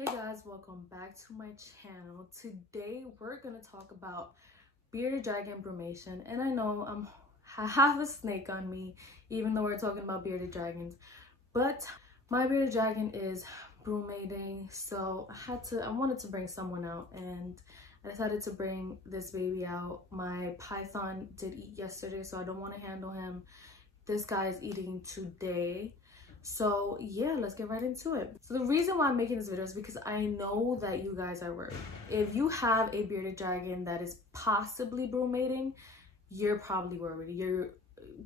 Hey guys, welcome back to my channel. Today we're gonna talk about bearded dragon brumation, and I know I have a snake on me even though we're talking about bearded dragons, but my bearded dragon is brumating, so I wanted to bring someone out, and I decided to bring this baby out. My python did eat yesterday, so I don't want to handle him. This guy is eating today. So yeah, let's get right into it. So the reason why I'm making this video is because I know that you guys are worried. If you have a bearded dragon that is possibly brumating, you're probably worried. You're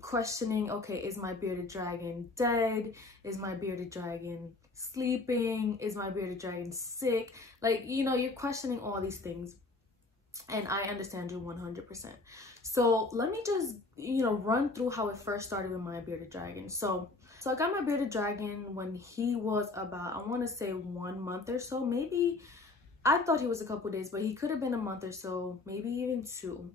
questioning, okay, is my bearded dragon dead? Is my bearded dragon sleeping? Is my bearded dragon sick? Like, you know, you're questioning all these things, and I understand you 100%. So let me just, run through how it first started with my bearded dragon. So I got my bearded dragon when he was about, I want to say 1 month or so. Maybe, I thought he was a couple days, but he could have been a month or so, maybe even 2.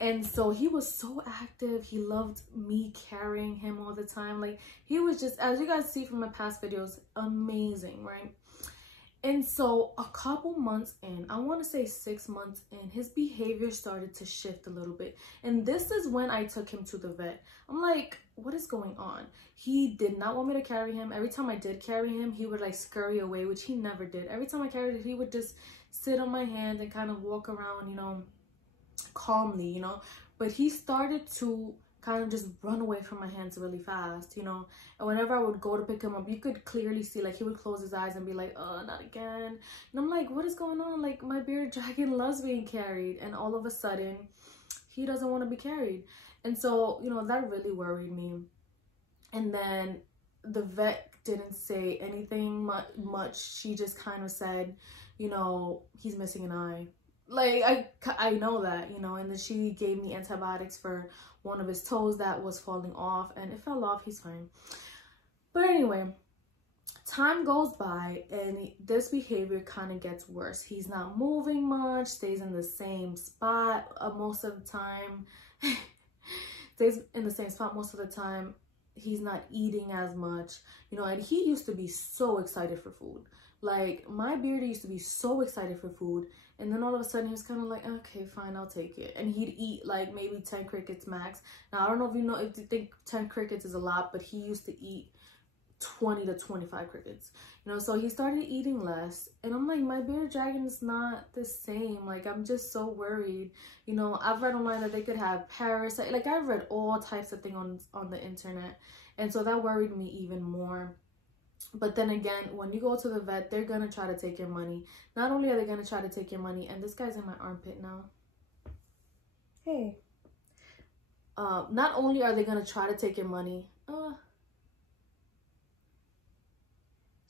And so he was so active. He loved me carrying him all the time. Like, he was just, as you guys see from my past videos, amazing, right? And so a couple months in, I want to say 6 months in, his behavior started to shift a little bit. And this is when I took him to the vet. I'm like, what is going on? He did not want me to carry him. Every time I did carry him, he would like scurry away, which he never did. Every time I carried him, he would just sit on my hand and kind of walk around, calmly, But he started to kind of just run away from my hands really fast, and whenever I would go to pick him up, you could clearly see, like, he would close his eyes and be like, oh, not again. And I'm like, what is going on? Like, my bearded dragon loves being carried, and all of a sudden he doesn't want to be carried. And so, that really worried me. And then the vet didn't say anything much. She just kind of said, he's missing an eye. Like, I know that, and then she gave me antibiotics for one of his toes that was falling off, and it fell off. He's fine. But anyway, time goes by and this behavior kind of gets worse. He's not moving much, stays in the same spot most of the time. Stays in the same spot most of the time. He's not eating as much, and he used to be so excited for food. Like, my beardie used to be so excited for food, and then all of a sudden he was kind of like, okay, fine, I'll take it. And he'd eat like maybe 10 crickets max. Now, I don't know if you think 10 crickets is a lot, but he used to eat 20 to 25 crickets, so he started eating less. And I'm like, my bearded dragon is not the same. Like, I'm just so worried. I've read online that they could have parasite. Like, I've read all types of things on the internet, and so that worried me even more. But then again, when you go to the vet, they're gonna try to take your money. Not only are they gonna try to take your money, and this guy's in my armpit now. Hey. Not only are they gonna try to take your money,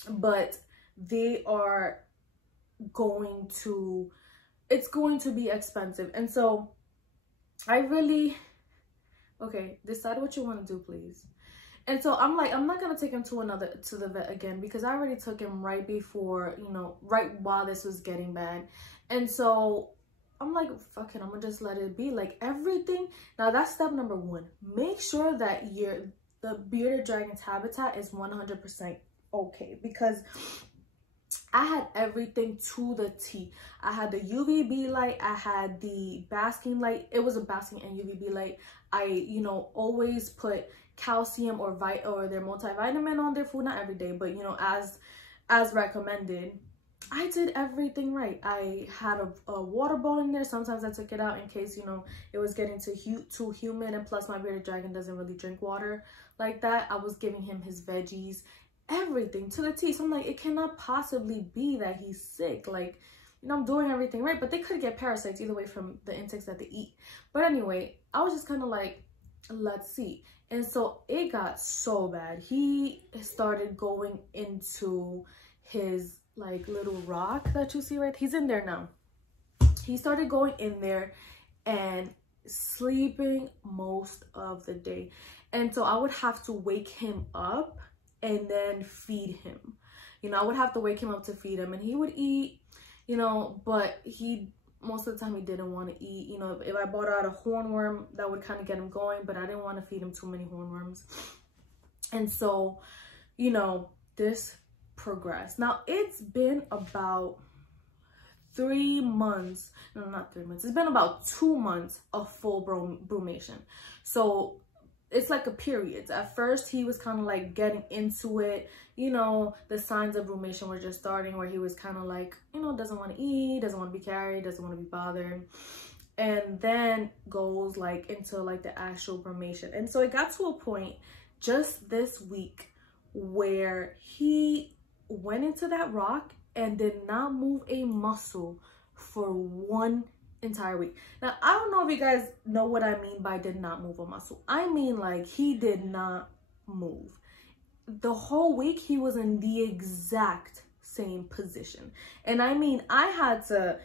but they are going to, it's going to be expensive. And so I really, okay, decide what you want to do, please. And so I'm like, I'm not gonna take him to the vet again, because I already took him right before, right while this was getting bad. And so I'm like, fuck it, I'm gonna just let it be. Like, everything. Now, that's step number 1. Make sure that the bearded dragon's habitat is 100% okay, because I had everything to the T. I had the UVB light, I had the basking light. It was a basking and UVB light. I, always put calcium or their multivitamin on their food, not every day, but as recommended. I did everything right. I had a water bowl in there. Sometimes I took it out in case, it was getting too humid, and plus my bearded dragon doesn't really drink water like that. I was giving him his veggies, everything to the T. So I'm like, it cannot possibly be that he's sick. Like, I'm doing everything right, but they could get parasites either way from the insects that they eat. But anyway, I was just kind of like, let's see. And so it got so bad. He started going into his like little rock that you see right. He's in there now. He started going in there and sleeping most of the day. And so I would have to wake him up and then feed him. I would have to wake him up to feed him, and he would eat, but most of the time he didn't want to eat. If I bought out a hornworm, that would kind of get him going, but I didn't want to feed him too many hornworms. And so, this progressed. Now it's been about 3 months, no, not 3 months, it's been about 2 months of full brumation. So it's like a period. At first he was kind of like getting into it, you know, the signs of brumation were just starting, where he was kind of like, you know, doesn't want to eat, doesn't want to be carried, doesn't want to be bothered, and then goes like into like the actual brumation. And so it got to a point just this week where he went into that rock and did not move a muscle for 1 entire week. Now, I don't know if you guys know what I mean by did not move a muscle. I mean, like, he did not move. The whole week, he was in the exact same position. And I mean, I had to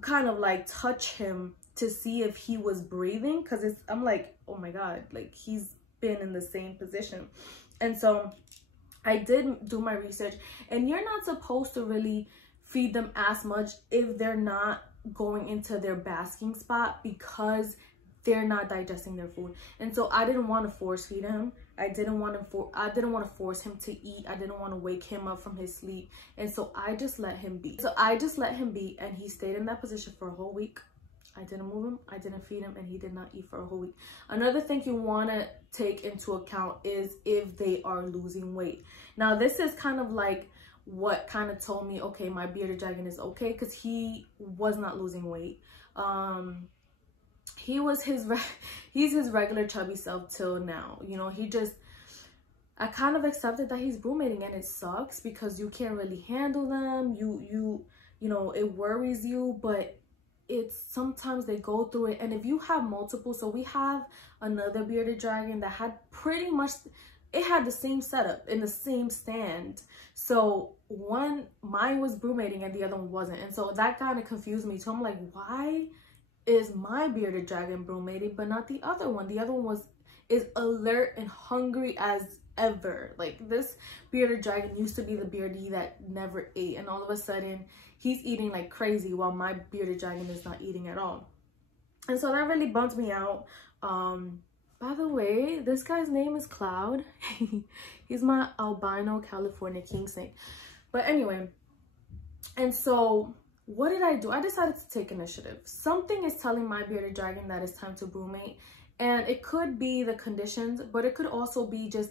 kind of like touch him to see if he was breathing, because I'm like, oh my God, like, he's been in the same position. And so I did do my research, and you're not supposed to really feed them as much if they're not going into their basking spot, because they're not digesting their food. And so I didn't want to force feed him. I didn't want to force him to eat. I didn't want to wake him up from his sleep. And so I just let him be. And he stayed in that position for a whole week. I didn't move him, I didn't feed him, and he did not eat for a whole week. Another thing you want to take into account is if they are losing weight. Now, this is kind of like what kind of told me, okay, my bearded dragon is okay, because he was not losing weight. He's his regular chubby self till now. You know, I kind of accepted that he's brumating, and it sucks because you can't really handle them. You know, it worries you, but it's sometimes they go through it. And if you have multiple, so we have another bearded dragon that had pretty much, it had the same setup in the same stand. So mine was brumating and the other one wasn't. And so that kind of confused me. So I'm like, why is my bearded dragon brumating but not the other one? The other one is alert and hungry as ever. Like, this bearded dragon used to be the beardie that never ate, and all of a sudden he's eating like crazy while my bearded dragon is not eating at all. And so that really bummed me out. By the way, this guy's name is Cloud. He's my albino California king snake. But anyway, and so what did I do? I decided to take initiative. Something is telling my bearded dragon that it's time to brumate, and it could be the conditions, but it could also be just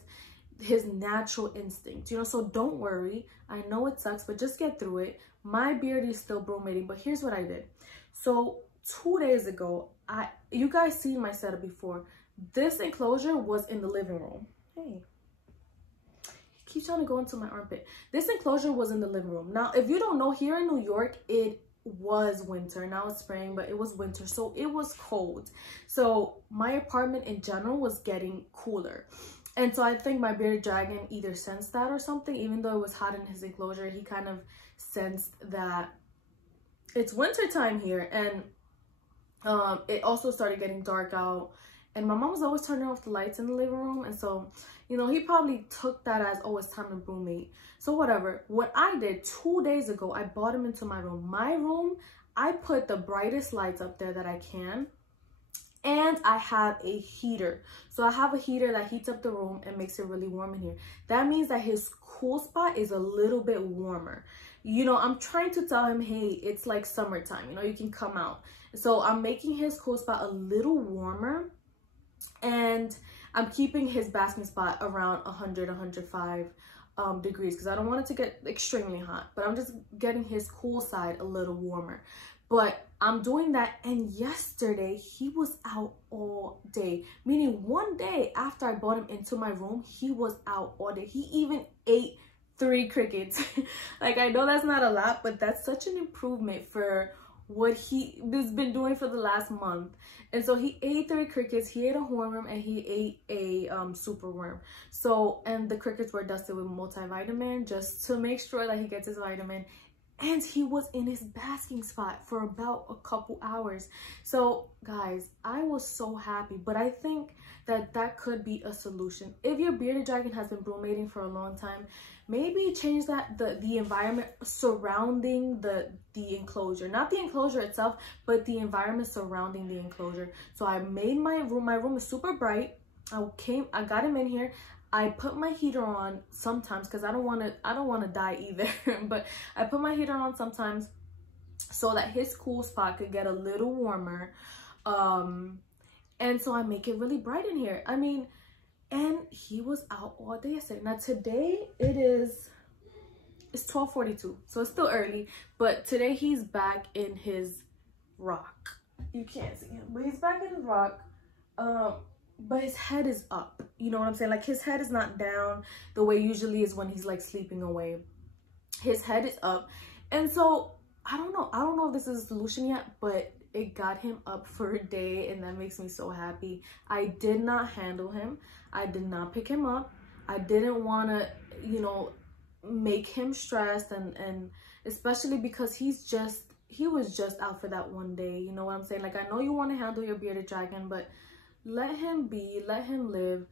his natural instinct, you know. So don't worry, I know it sucks, but just get through it. My beardie is still brumating, but here's what I did. So 2 days ago, you guys seen my setup before. This enclosure was in the living room. Hey, he keeps trying to go into my armpit. This enclosure was in the living room. Now, if you don't know, here in New York, it was winter. Now it's spring, but it was winter, so it was cold. So my apartment in general was getting cooler. And so I think my bearded dragon either sensed that or something. Even though it was hot in his enclosure, he kind of sensed that it's winter time here. And it also started getting dark out. And my mom was always turning off the lights in the living room. And so, you know, he probably took that as, oh, it's time to brumate. So whatever. What I did 2 days ago, I brought him into my room. My room, I put the brightest lights up there that I can. And I have a heater. So I have a heater that heats up the room and makes it really warm in here. That means that his cool spot is a little bit warmer. You know, I'm trying to tell him, hey, it's like summertime, you know, you can come out. So I'm making his cool spot a little warmer, and I'm keeping his basking spot around 100, 105 degrees, because I don't want it to get extremely hot, but I'm just getting his cool side a little warmer. But I'm doing that, and yesterday he was out all day. Meaning 1 day after I brought him into my room, he was out all day. He even ate 3 crickets. Like, I know that's not a lot, but that's such an improvement for what he has been doing for the last month. And so he ate 3 crickets, he ate a hornworm, and he ate a super worm. So, and the crickets were dusted with multivitamin just to make sure that he gets his vitamin. And he was in his basking spot for about a couple hours. So guys, I was so happy. But I think that that could be a solution. If your bearded dragon has been brumating for a long time, maybe change that the environment surrounding the enclosure. Not the enclosure itself, but the environment surrounding the enclosure. So I made my room is super bright. I got him in here. I put my heater on sometimes because I don't want to die either. But I put my heater on sometimes so that his cool spot could get a little warmer. And so I make it really bright in here. I mean, and he was out all day yesterday. Now today it's 12:42, so it's still early, but today he's back in his rock. You can't see him, but he's back in his rock. But his head is up, you know what I'm saying? Like, his head is not down the way usually is when he's like sleeping away. His head is up. And so I don't know if this is a solution yet, but it got him up for a day, and that makes me so happy. I did not handle him. I did not pick him up. I didn't want to, you know, make him stressed, and especially because he was just out for that one day, you know what I'm saying? Like, I know you want to handle your bearded dragon, but let him be, let him live.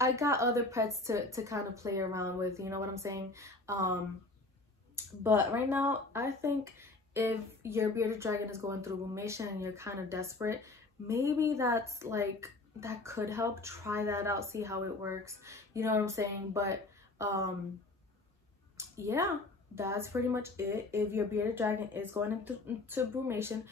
I got other pets to kind of play around with, you know what I'm saying? But right now, I think if your bearded dragon is going through brumation and you're kind of desperate, maybe that's like, that could help. Try that out, see how it works, you know what I'm saying? But yeah, that's pretty much it. If your bearded dragon is going into brumation,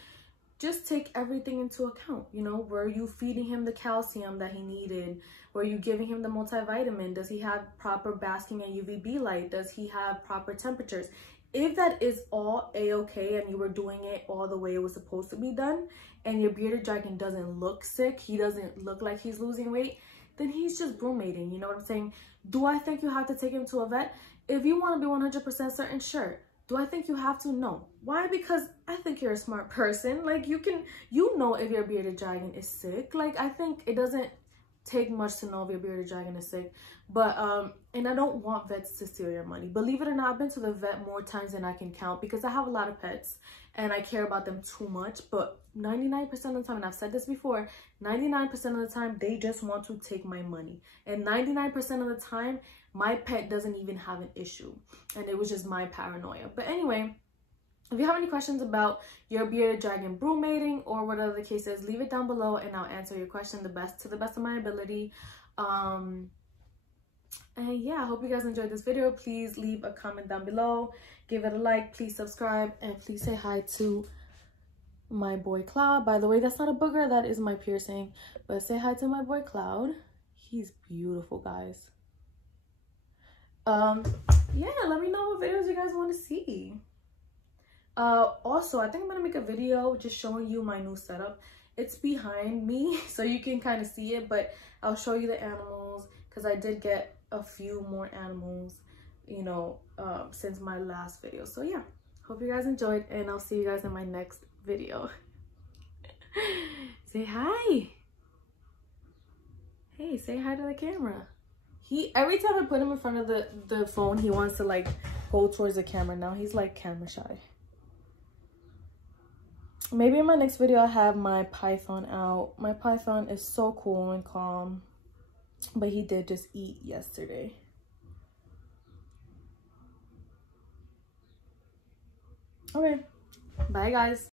just take everything into account. You know, were you feeding him the calcium that he needed? Were you giving him the multivitamin? Does he have proper basking and UVB light? Does he have proper temperatures? If that is all a-okay and you were doing it all the way it was supposed to be done, and your bearded dragon doesn't look sick, he doesn't look like he's losing weight, then he's just brumating, you know what I'm saying? Do I think you have to take him to a vet? If you want to be 100% certain, sure. Do I think you have to? No. Why? Because I think you're a smart person. Like, you know if your bearded dragon is sick. Like, I think it doesn't take much to know if your bearded dragon is sick. But and I don't want vets to steal your money. Believe it or not, I've been to the vet more times than I can count because I have a lot of pets and I care about them too much. But 99% of the time, and I've said this before, 99% of the time they just want to take my money, and 99% of the time my pet doesn't even have an issue, and it was just my paranoia. But anyway, if you have any questions about your bearded dragon brumating or whatever the case is, leave it down below and I'll answer your question to the best of my ability. And yeah, I hope you guys enjoyed this video. Please leave a comment down below, give it a like, please subscribe, and please say hi to my boy Cloud. By the way, that's not a booger, that is my piercing. But say hi to my boy Cloud. He's beautiful, guys. Yeah, let me know what videos you guys want to see. Also, I think I'm gonna make a video just showing you my new setup. It's behind me so you can kind of see it, but I'll show you the animals because I did get a few more animals, you know, since my last video. So yeah, hope you guys enjoyed, and I'll see you guys in my next video. Say hi. Hey, say hi to the camera. Every time I put him in front of the phone, he wants to like go towards the camera. Now he's like camera shy. Maybe in my next video I'll have my python out. My python is so cool and calm, but he did just eat yesterday. Okay, bye guys.